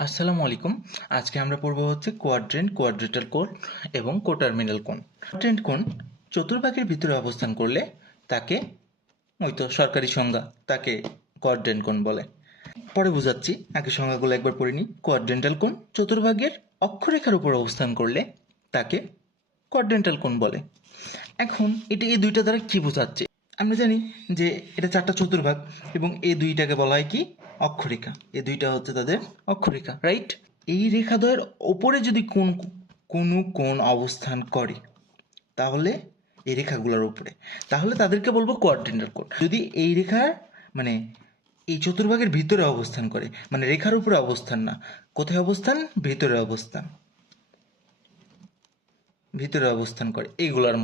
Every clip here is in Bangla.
আসসালামু আলাইকুম। আজকে আমরা পড়ব হচ্ছে কোয়াড্রেন্ট, কোয়াড্রেটাল কোণ এবং কোটার্মিনাল কোণ। কোয়াড্রেন্ট কোণ চতুর্ভাগের ভিতরে অবস্থান করলে তাকে ওই তো সরকারি সংজ্ঞা, তাকে কোয়াড্রেন্ট কোণ বলে। পরে বোঝাচ্ছি, আগে সংজ্ঞাগুলো একবার পড়ে নিই। কোয়াড্রেন্টাল কোণ চতুর্ভাগের অক্ষরেখার উপর অবস্থান করলে তাকে কোয়াড্রেন্টাল কোণ বলে। এখন এই দুইটা দ্বারা কি বোঝাচ্ছে? আমরা জানি যে এটা চারটা চতুর্ভাগ এবং এই দুইটাকে বলা হয় কি? অক্ষরেখা। এই দুইটা হচ্ছে তাদের অক্ষরেখা, রাইট? এই রেখাদ্বয়ের ওপরে যদি কোনো কোণ অবস্থান করে, তাহলে এই রেখাগুলোর উপরে, তাহলে তাদেরকে বলবো কোয়াড্রেন্টাল কোণ। যদি এই রেখার মানে এই চতুর্ভাগের ভিতরে অবস্থান করে, মানে রেখার উপরে অবস্থান না, কোথায় অবস্থান? ভিতরে অবস্থান, ভিতরে অবস্থান করে এগুলার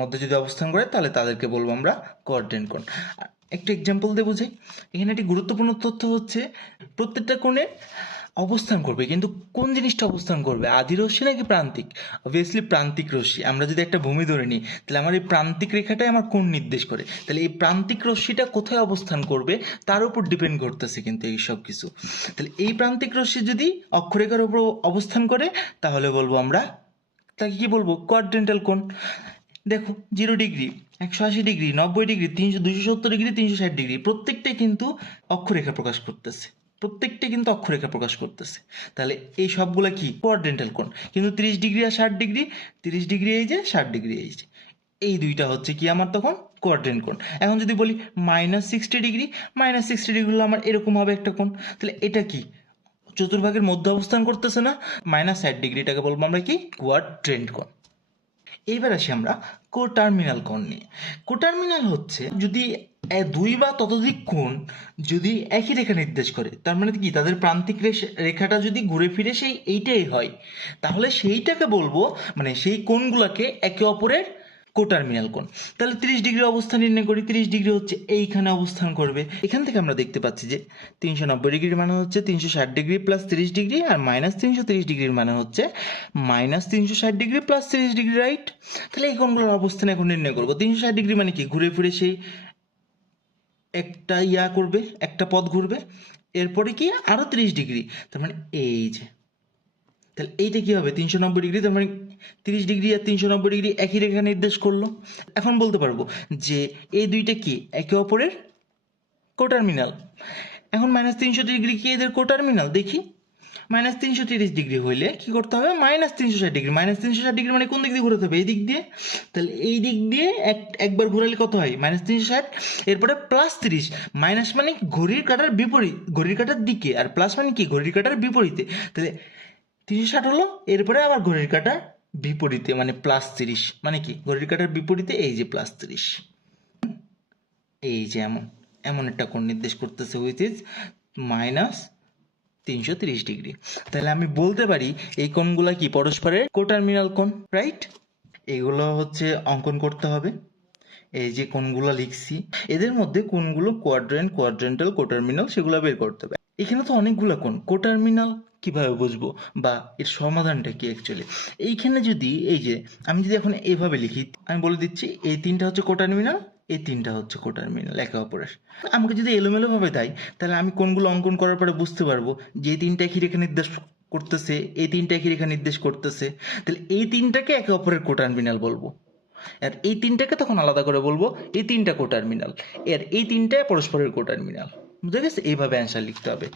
মধ্যে যদি অবস্থান করে, তাহলে তাদেরকে বলবো আমরা কোয়াড্রেন্ট কোণ। একটা এক্সাম্পল দিয়ে বোঝাই। এখানে একটি গুরুত্বপূর্ণ তথ্য হচ্ছে প্রত্যেকটা কোণে অবস্থান করবে, কিন্তু কোন জিনিসটা অবস্থান করবে? আদি রশ্মি নাকি প্রান্তিক? অবভিয়াসলি প্রান্তিক রশ্মি। আমরা যদি একটা ভূমি ধরে নিই, তাহলে আমার এই প্রান্তিক রেখাটাই আমার কোণ নির্দেশ করে। তাহলে এই প্রান্তিক রশ্মিটা কোথায় অবস্থান করবে তার উপর ডিপেন্ড করতেছে কিন্তু এই সব কিছু। তাহলে এই প্রান্তিক রশ্মি যদি অক্ষরেখার উপর অবস্থান করে, তাহলে বলবো আমরা, তাকে কি বলবো? কোয়াড্রেন্টাল কোণ। দেখো, 0 degree, 180 degree, 90 degree, 270 degree, 360 degree, প্রত্যেকটাই কিন্তু অক্ষরেখা প্রকাশ করতেছে, তাহলে এই সবগুলা কি? কোয়াড্রেন্টাল কোণ। কিন্তু 30 ডিগ্রি আর 60 ডিগ্রি, 30 ডিগ্রি এই যে, 60 ডিগ্রি এই যে, এই দুইটা হচ্ছে কি আমার তখন কোয়াড্রেন্ট কোণ। এখন যদি বলি -60 ডিগ্রি, -60 ডিগ্রি হলো আমার এরকম হবে একটা কোণ, তাহলে এটা কি? চতুর্ভাগের মধ্যে অবস্থান করতেছে না? -60 ডিগ্রিটাকে বলবো আমরা কি? কোয়াড্রেন্ট কোণ। এইবার আসি আমরা কোটার্মিনাল কোণ নিয়ে। কোটার্মিনাল হচ্ছে যদি দুই বা ততোধিক কোণ যদি একই রেখা নির্দেশ করে, তার মানে কি? তাদের প্রান্তিক রেখাটা যদি ঘুরে ফিরে সেই এইটাই হয়, তাহলে সেইটাকে বলবো, মানে সেই কোণগুলোকে একে অপরের কোটার্মিনাল কোণ। তাহলে 30 ডিগ্রি অবস্থান নির্ণয় করি। 30 ডিগ্রি হচ্ছে এইখানে অবস্থান করবে। এখান থেকে আমরা দেখতে পাচ্ছি যে 390 ডিগ্রির মানে হচ্ছে 360 ডিগ্রি প্লাস 30 ডিগ্রি, আর -330 ডিগ্রির মানে হচ্ছে -360 ডিগ্রি প্লাস 30 ডিগ্রি, রাইট? তাহলে এই কোণগুলোর অবস্থান এখন নির্ণয় করবো। 360 ডিগ্রি মানে কি? ঘুরে ফিরে সেই একটা করবে, একটা পথ ঘুরবে, এরপরে কি আরো 30 ডিগ্রি, তার মানে এই যে, তাহলে এইটা কি হবে? 390 ডিগ্রি, তার মানে 30 ডিগ্রি আর 390 ডিগ্রি একই রেখা নির্দেশ করলো। এখন বলতে পারবো যে এই দুইটা কি? একে অপরের কোটার্মিনাল। এখন -300 ডিগ্রি কি এদের কোটার্মিনাল? দেখি। -330 ডিগ্রি হইলে কি করতে হবে? -360 ডিগ্রি। -360 ডিগ্রি মানে কোন দিক দিয়ে ঘুরাতে হবে? এই দিক দিয়ে। তাহলে এই দিক দিয়ে একবার ঘুরালে কত হয়? -360, এরপরে +30। মাইনাস মানে ঘড়ির কাঁটার বিপরীত, ঘড়ির কাঁটার দিকে, আর প্লাস মানে কি? ঘড়ির কাঁটার বিপরীতে। তাহলে 360 হলো, এরপরে আবার ঘড়ির কাঁটার বিপরীতে, মানে +30। মানে কি? ঘড়ির কাঁটার বিপরীতে এই যে +30, এই যে এমন এমন একটা কোণ নির্দেশ করতেছে, হুইচ ইজ -330 ডিগ্রি। তাহলে আমি বলতে পারি এই কোণগুলা কি? পরস্পরের কোটার্মিনাল কোণ, রাইট? এগুলো হচ্ছে অঙ্কন করতে হবে। এই যে কোণগুলো লিখছি, এদের মধ্যে কোনগুলো কোয়াড্রেন্ট, কোয়াড্রেন্টাল, কোটার্মিনাল, সেগুলো বের করতে হবে। এখানে তো অনেকগুলো কোণ। কোটার্মিনাল কিভাবে বুঝবো, বা এর সমাধানটা কি অ্যাকচুয়ালি? এইখানে যদি এই যে আমি যদি এখন এইভাবে লিখি, আমি বলে দিচ্ছি এই তিনটা হচ্ছে কোটার্মিনাল, এই তিনটা হচ্ছে কোটার্মিনাল একে অপরের। আমাকে যদি এলোমেলো ভাবে দেয়, তাহলে আমি কোনগুলো অঙ্কন করার পরে বুঝতে পারবো যে এই তিনটা একই রেখা নির্দেশ করতেছে, এই তিনটা একই রেখা নির্দেশ করতেছে, তাহলে এই তিনটাকে একে অপরের কোটার্মিনাল বলবো। আর এই তিনটাকে তখন আলাদা করে বলবো এই তিনটা কোটার্মিনাল, এই তিনটা পরস্পরের কোটার্মিনাল। বুঝে গেছে? এইভাবে অ্যান্সার লিখতে হবে।